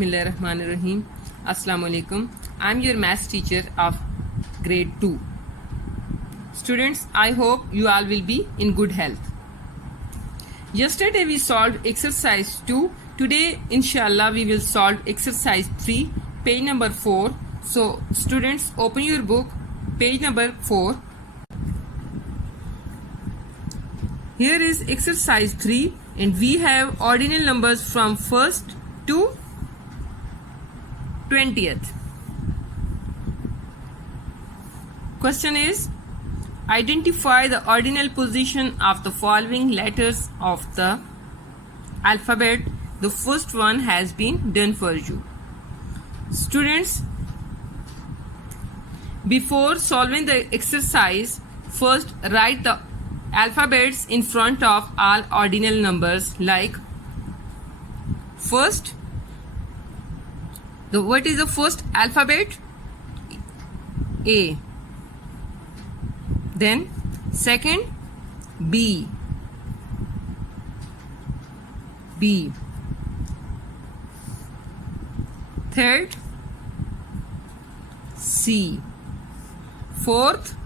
Bismillahirrahmanirrahim. Assalamu alaikum. I am your maths teacher of grade 2. Students, I hope you all will be in good health. Yesterday we solved exercise 2. Today inshallah we will solve exercise 3, page number 4. So students, open your book, page number 4. Here is exercise 3 and we have ordinal numbers from 1st to 20th. Question is, identify the ordinal position of the following letters of the alphabet. The first one has been done for you. Students, before solving the exercise, first write the alphabets in front of all ordinal numbers, like first, what is the first alphabet? A. Then second, B. Third, C. Fourth,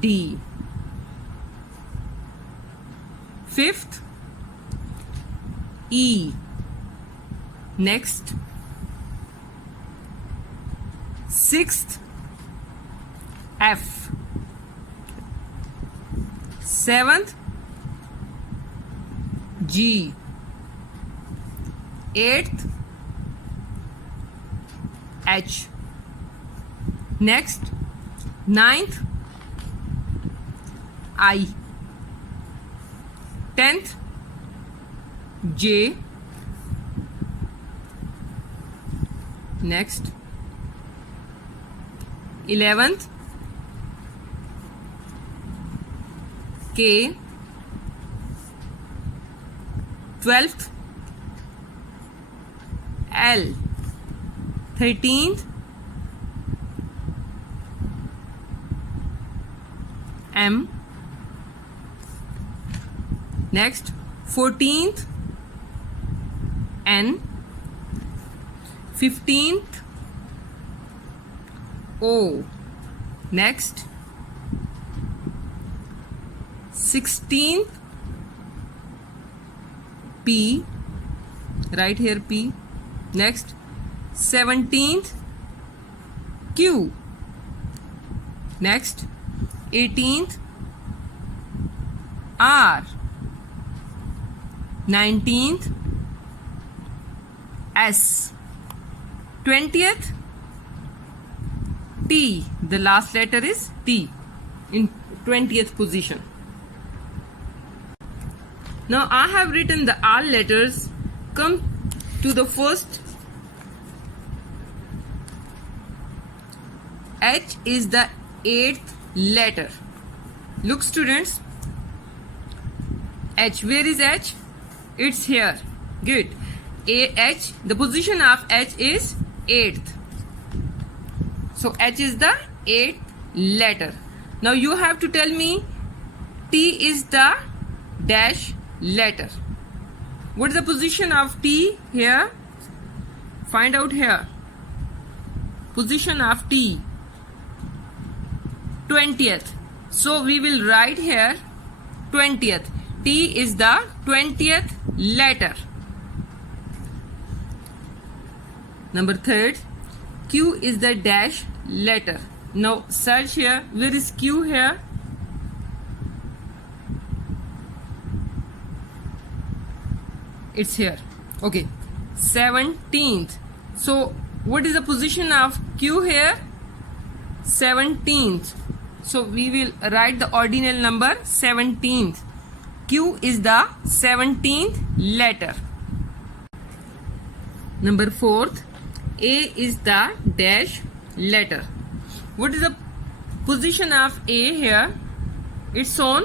D. Fifth, E. Next, sixth, F. Seventh, G. Eighth, H. Next, ninth, I. 10th, J. Next, 11th, K. 12th, L. 13th, M. Next, 14th, N. 15th, O. Next, 16th, P. Right here, P. Next, 17th, Q. Next, 18th, R. 19th, S. 20th, T. The last letter is T in 20th position. Now I have written the all letters. Come to the first. H is the 8th letter. Look students, H. Where is H? It's here. Good. H. The position of H is 8th. So H is the 8th letter. Now you have to tell me T is the dash letter. What is the position of T here? Find out here. Position of T, 20th. So we will write here 20th. T is the 20th letter. Number 3rd, Q is the dash letter. Now search here. Where is Q here? It's here. Okay. 17th. So what is the position of Q here? 17th. So we will write the ordinal number 17th. Q is the 17th letter. Number 4th, A is the dash letter. What is the position of A here? It's on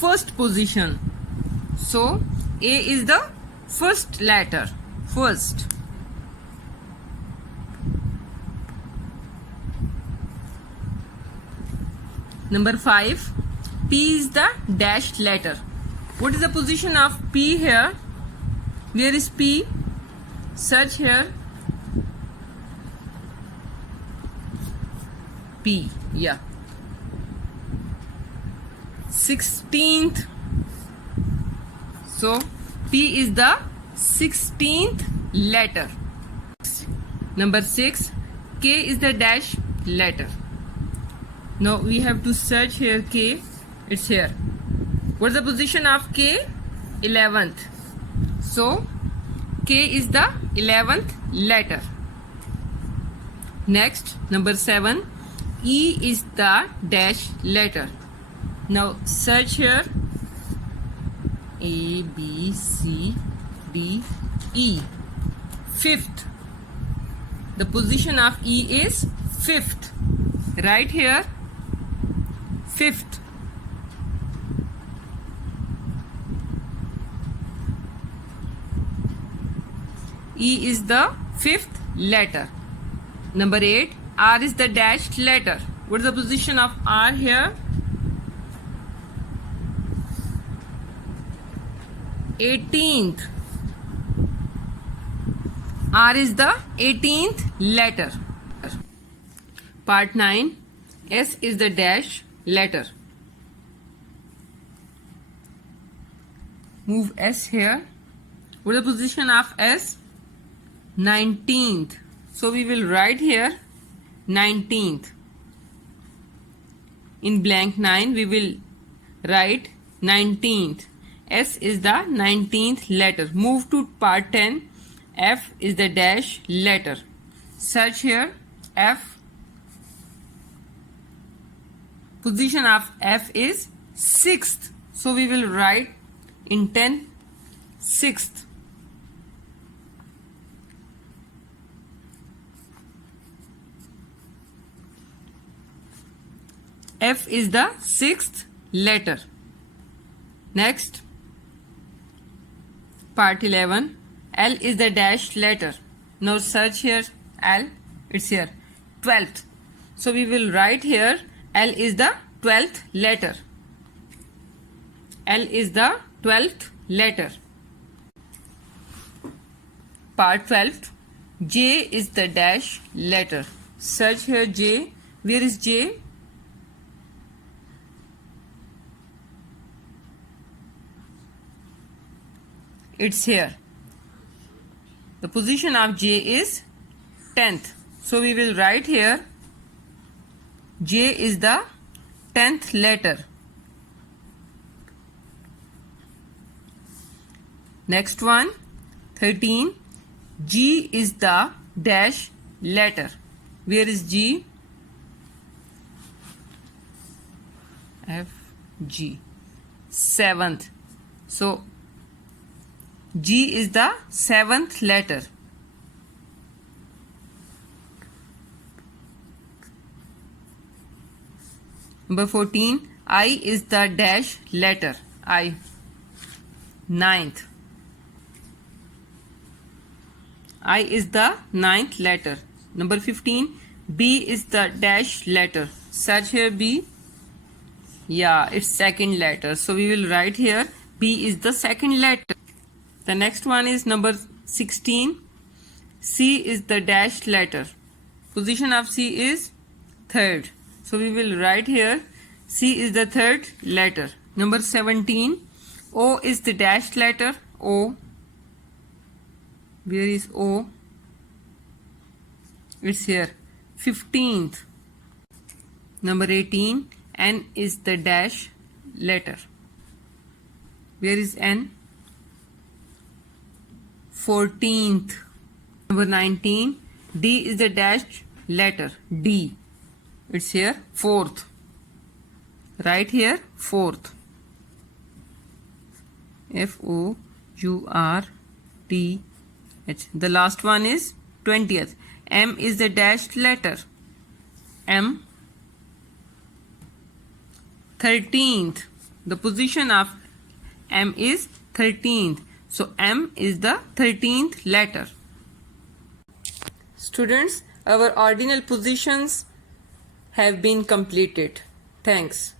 first position. So A is the first letter. First. Number 5, P is the dashed letter. What is the position of P here? Where is P? search here. P, yeah. 16th. So P is the 16th letter. Number 6, K is the dash letter. Now we have to search here K. It's here. What's the position of K? 11th. So K is the 11th letter. Next, number 7, E is the dash letter. Now search here. A, B, C, D, E. 5th. The position of E is 5th. Right here. 5th. E is the 5th letter. Number 8, R is the dashed letter. What is the position of R here? 18th. R is the 18th letter. Part 9, S is the dash letter. Move S here. What is the position of S? 19th. So we will write here 19th. In blank 9 we will write 19th. S is the 19th letter. Move to part 10. F is the dash letter. Search here F. Position of F is 6th. So we will write in 10 6th. F is the 6th letter. Next, part 11. L is the dash letter. Now search here L. It's here 12th. So we will write here L is the 12th letter. L is the 12th letter. Part 12. J is the dash letter. Search here J. Where is J? It's here. The position of J is 10th. So we will write here J is the 10th letter. Next one, 13. G is the dash letter. Where is G? F, G. 7th. So G is the 7th letter. Number 14. I is the dash letter. I. 9th. I is the 9th letter. Number 15. B is the dash letter. Search here B. Yeah, it's second letter. So we will write here B is the second letter. The next one is number 16. C is the dashed letter. Position of C is 3rd. So we will write here C is the 3rd letter. Number 17. O is the dashed letter. O. Where is O? It's here. 15th. Number 18. N is the dash letter. Where is N? 14th. Number 19. D is the dash letter. D. It's here. 4th. Right here. 4th. F-O-U-R-T-H. The last one is 20th. M is the dashed letter. M. 13th. The position of M is 13th. So M is the 13th letter. Students, our ordinal positions have been completed. Thanks.